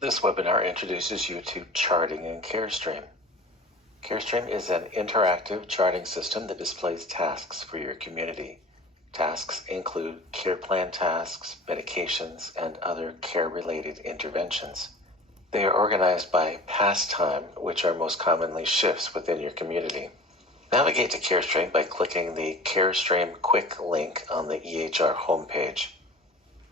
This webinar introduces you to charting in CareStream. CareStream is an interactive charting system that displays tasks for your community. Tasks include care plan tasks, medications, and other care-related interventions. They are organized by past time, which are most commonly shifts within your community. Navigate to CareStream by clicking the CareStream Quick link on the EHR homepage.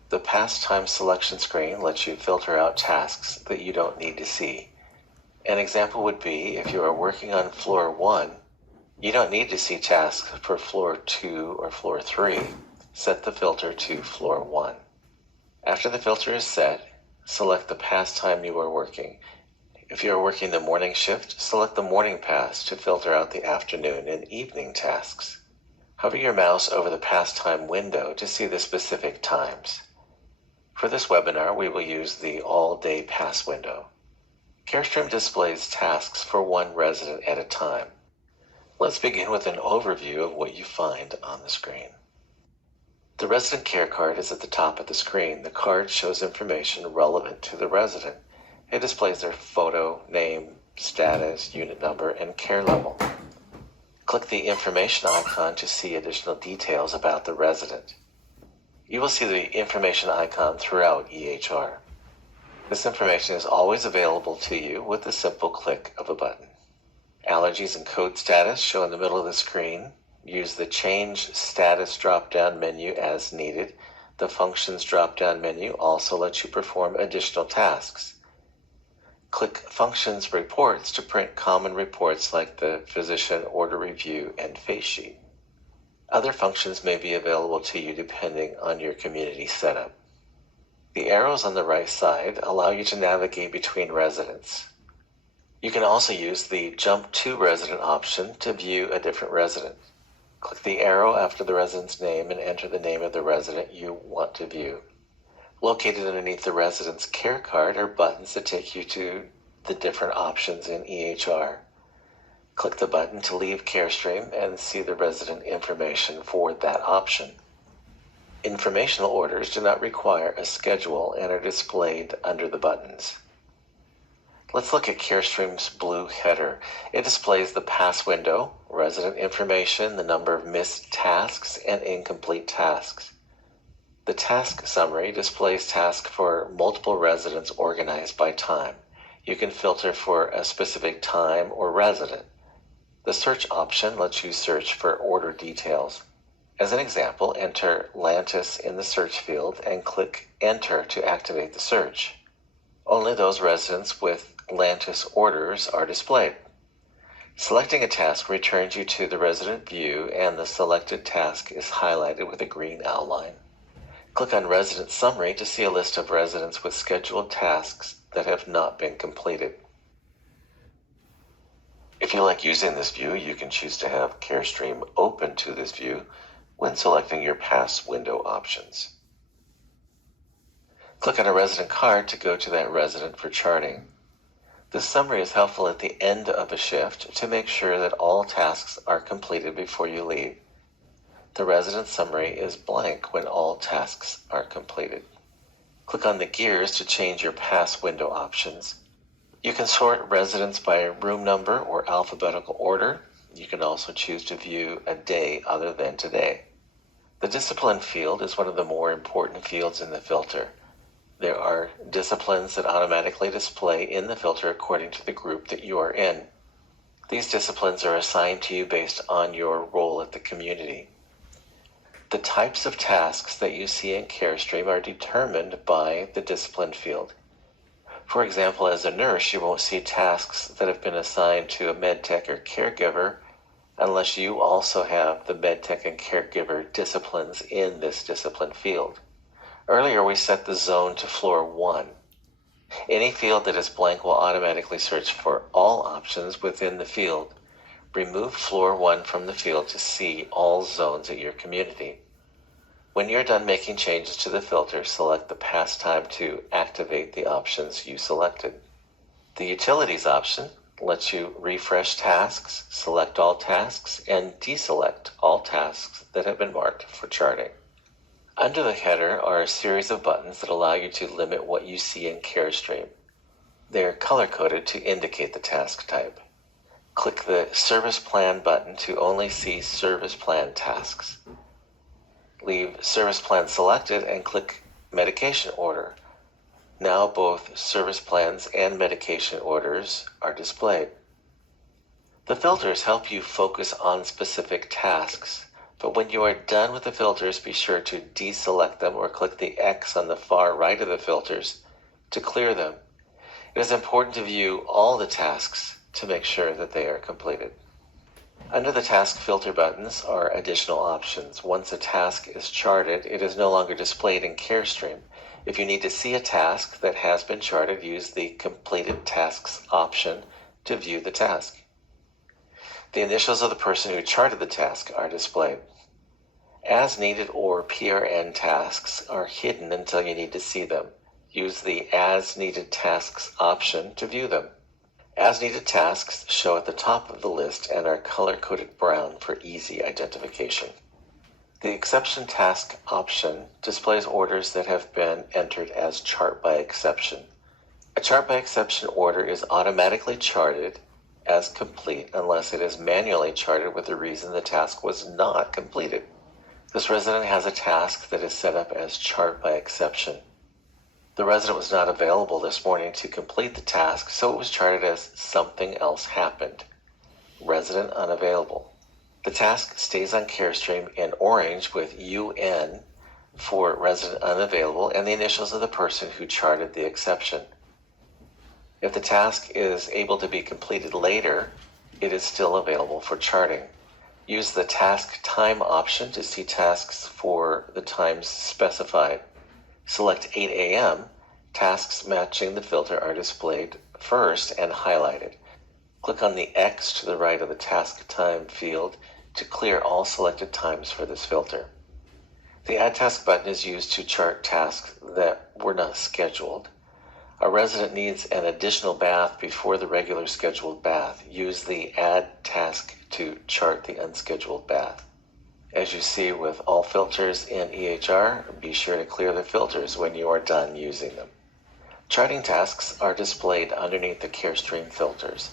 The past time selection screen lets you filter out tasks that you don't need to see. An example would be if you are working on floor 1, you don't need to see tasks for floor 2 or floor 3. Set the filter to floor 1. After the filter is set, select the past time you are working. If you are working the morning shift, select the morning pass to filter out the afternoon and evening tasks. Hover your mouse over the past time window to see the specific times. For this webinar, we will use the all-day pass window. CareStream displays tasks for one resident at a time. Let's begin with an overview of what you find on the screen. The resident care card is at the top of the screen. The card shows information relevant to the resident. It displays their photo, name, status, unit number, and care level. Click the information icon to see additional details about the resident. You will see the information icon throughout EHR. This information is always available to you with a simple click of a button. Allergies and code status show in the middle of the screen. Use the Change Status drop-down menu as needed. The Functions drop-down menu also lets you perform additional tasks. Click Functions Reports to print common reports like the physician order review and face sheet. Other functions may be available to you depending on your community setup. The arrows on the right side allow you to navigate between residents. You can also use the Jump to Resident option to view a different resident. Click the arrow after the resident's name and enter the name of the resident you want to view. Located underneath the resident's care card are buttons that take you to the different options in EHR. Click the button to leave CareStream and see the resident information for that option. Informational orders do not require a schedule and are displayed under the buttons. Let's look at CareStream's blue header. It displays the pass window, resident information, the number of missed tasks, and incomplete tasks. The task summary displays tasks for multiple residents organized by time. You can filter for a specific time or resident. The search option lets you search for order details. As an example, enter Lantis in the search field and click Enter to activate the search. Only those residents with Lantis orders are displayed. Selecting a task returns you to the resident view, and the selected task is highlighted with a green outline. Click on Resident Summary to see a list of residents with scheduled tasks that have not been completed. If you like using this view, you can choose to have CareStream open to this view when selecting your pass window options. Click on a resident card to go to that resident for charting. This summary is helpful at the end of a shift to make sure that all tasks are completed before you leave. The resident summary is blank when all tasks are completed. Click on the gears to change your pass window options. You can sort residents by room number or alphabetical order. You can also choose to view a day other than today. The discipline field is one of the more important fields in the filter. There are disciplines that automatically display in the filter according to the group that you are in. These disciplines are assigned to you based on your role at the community. The types of tasks that you see in CareStream are determined by the discipline field. For example, as a nurse, you won't see tasks that have been assigned to a medtech or caregiver unless you also have the medtech and caregiver disciplines in this discipline field. Earlier, we set the zone to floor 1. Any field that is blank will automatically search for all options within the field. Remove floor 1 from the field to see all zones at your community. When you're done making changes to the filter, select the pass time to activate the options you selected. The Utilities option lets you refresh tasks, select all tasks, and deselect all tasks that have been marked for charting. Under the header are a series of buttons that allow you to limit what you see in CareStream. They're color-coded to indicate the task type. Click the Service Plan button to only see Service Plan tasks. Leave Service Plan selected and click Medication Order. Now both service plans and medication orders are displayed. The filters help you focus on specific tasks, but when you are done with the filters, be sure to deselect them or click the X on the far right of the filters to clear them. It is important to view all the tasks to make sure that they are completed. Under the task filter buttons are additional options. Once a task is charted, it is no longer displayed in CareStream. If you need to see a task that has been charted, use the Completed Tasks option to view the task. The initials of the person who charted the task are displayed. As needed or PRN tasks are hidden until you need to see them. Use the As Needed Tasks option to view them. As needed tasks show at the top of the list and are color-coded brown for easy identification. The Exception Task option displays orders that have been entered as chart by exception. A chart by exception order is automatically charted as complete unless it is manually charted with the reason the task was not completed. This resident has a task that is set up as chart by exception. The resident was not available this morning to complete the task, so it was charted as something else happened. Resident unavailable. The task stays on CareStream in orange with UN for resident unavailable and the initials of the person who charted the exception. If the task is able to be completed later, it is still available for charting. Use the Task Time option to see tasks for the times specified. Select 8 a.m. Tasks matching the filter are displayed first and highlighted. Click on the X to the right of the Task Time field to clear all selected times for this filter. The Add Task button is used to chart tasks that were not scheduled. A resident needs an additional bath before the regular scheduled bath. Use the Add Task to chart the unscheduled bath. As you see with all filters in EHR, be sure to clear the filters when you are done using them. Charting tasks are displayed underneath the CareStream filters.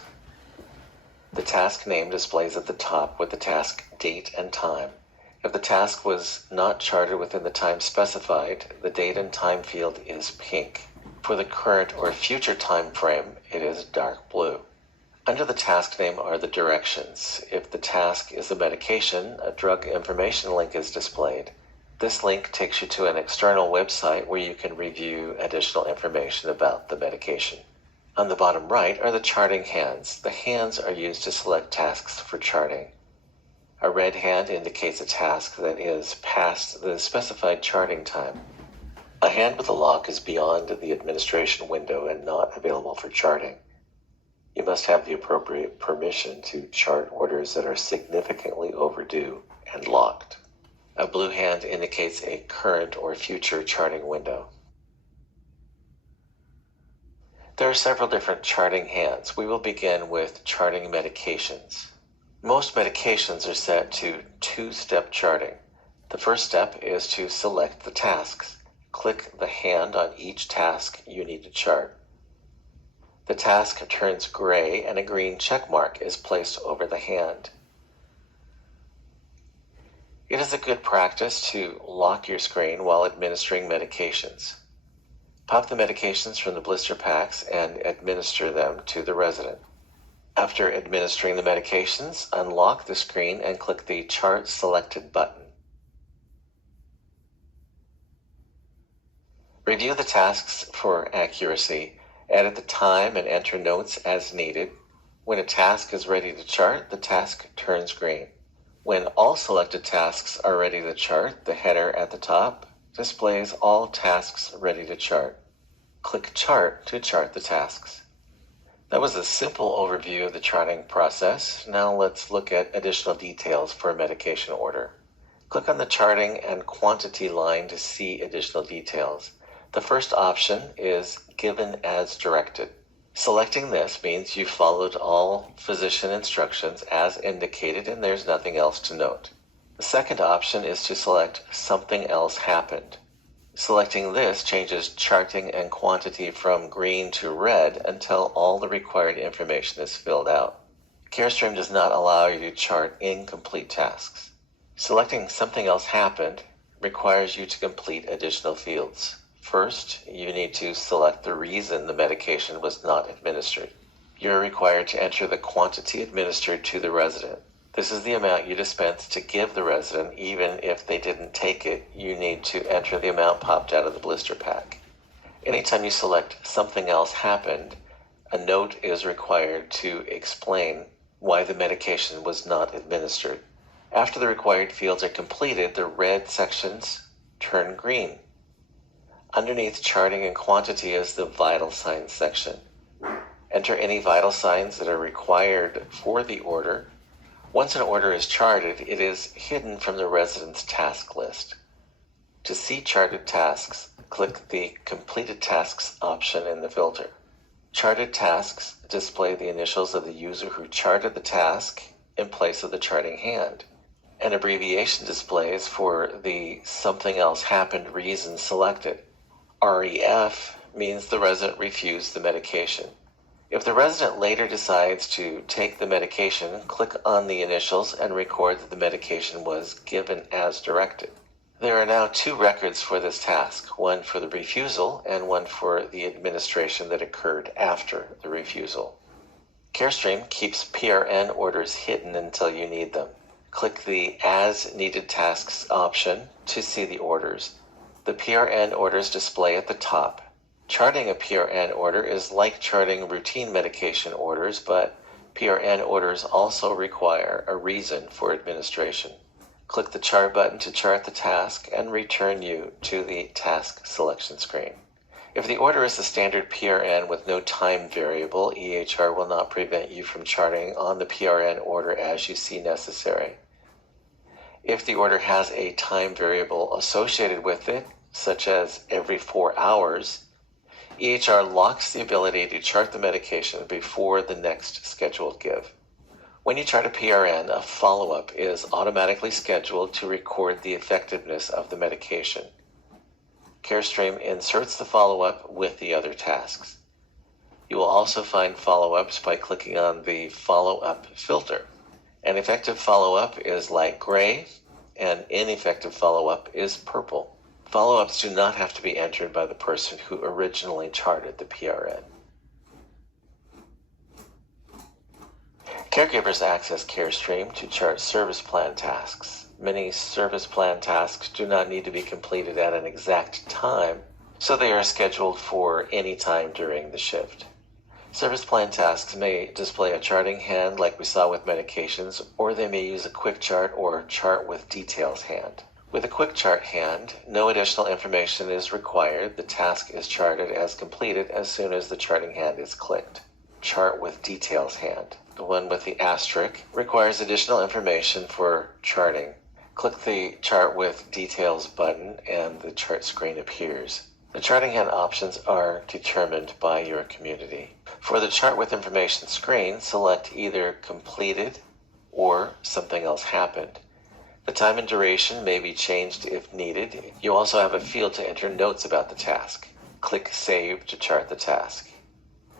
The task name displays at the top with the task date and time. If the task was not charted within the time specified, the date and time field is pink. For the current or future time frame, it is dark blue. Under the task name are the directions. If the task is a medication, a drug information link is displayed. This link takes you to an external website where you can review additional information about the medication. On the bottom right are the charting hands. The hands are used to select tasks for charting. A red hand indicates a task that is past the specified charting time. A hand with a lock is beyond the administration window and not available for charting. You must have the appropriate permission to chart orders that are significantly overdue and locked. A blue hand indicates a current or future charting window. There are several different charting hands. We will begin with charting medications. Most medications are set to two-step charting. The first step is to select the tasks. Click the hand on each task you need to chart. The task turns gray and a green check mark is placed over the hand. It is a good practice to lock your screen while administering medications. Pop the medications from the blister packs and administer them to the resident. After administering the medications, unlock the screen and click the Chart Selected button. Review the tasks for accuracy. Edit the time and enter notes as needed. When a task is ready to chart, the task turns green. When all selected tasks are ready to chart, the header at the top displays all tasks ready to chart. Click Chart to chart the tasks. That was a simple overview of the charting process. Now let's look at additional details for a medication order. Click on the charting and quantity line to see additional details. The first option is Given as Directed. Selecting this means you followed all physician instructions as indicated and there's nothing else to note. The second option is to select Something Else Happened. Selecting this changes charting and quantity from green to red until all the required information is filled out. CareStream does not allow you to chart incomplete tasks. Selecting something else happened requires you to complete additional fields. First, you need to select the reason the medication was not administered. You're required to enter the quantity administered to the resident. This is the amount you dispense to give the resident. Even if they didn't take it, you need to enter the amount popped out of the blister pack. Anytime you select something else happened, a note is required to explain why the medication was not administered. After the required fields are completed, the red sections turn green. Underneath charting and quantity is the vital signs section. Enter any vital signs that are required for the order. Once an order is charted, it is hidden from the resident's task list. To see charted tasks, click the Completed Tasks option in the filter. Charted tasks display the initials of the user who charted the task in place of the charting hand. An abbreviation displays for the something else happened reason selected. REF means the resident refused the medication. If the resident later decides to take the medication, click on the initials and record that the medication was given as directed. There are now two records for this task, one for the refusal and one for the administration that occurred after the refusal. CareStream keeps PRN orders hidden until you need them. Click the As Needed Tasks option to see the orders. The PRN orders display at the top. Charting a PRN order is like charting routine medication orders, but PRN orders also require a reason for administration. Click the Chart button to chart the task and return you to the task selection screen. If the order is the standard PRN with no time variable, EHR will not prevent you from charting on the PRN order as you see necessary. If the order has a time variable associated with it, such as every 4 hours, EHR locks the ability to chart the medication before the next scheduled give. When you chart a PRN, a follow-up is automatically scheduled to record the effectiveness of the medication. CareStream inserts the follow-up with the other tasks. You will also find follow-ups by clicking on the follow-up filter. An effective follow-up is light gray, and ineffective follow-up is purple. Follow-ups do not have to be entered by the person who originally charted the PRN. Caregivers access CareStream to chart service plan tasks. Many service plan tasks do not need to be completed at an exact time, so they are scheduled for any time during the shift. Service plan tasks may display a charting hand like we saw with medications, or they may use a quick chart or chart with details hand. With a quick chart hand, no additional information is required. The task is charted as completed as soon as the charting hand is clicked. Chart with details hand, the one with the asterisk, requires additional information for charting. Click the Chart with Details button and the chart screen appears. The charting hand options are determined by your community. For the Chart with Information screen, select either Completed or Something Else Happened. The time and duration may be changed if needed. You also have a field to enter notes about the task. Click Save to chart the task.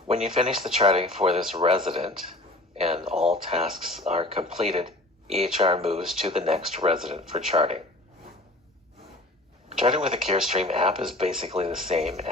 When you finish the charting for this resident and all tasks are completed, EHR moves to the next resident for charting. Charting with the CareStream app is basically the same as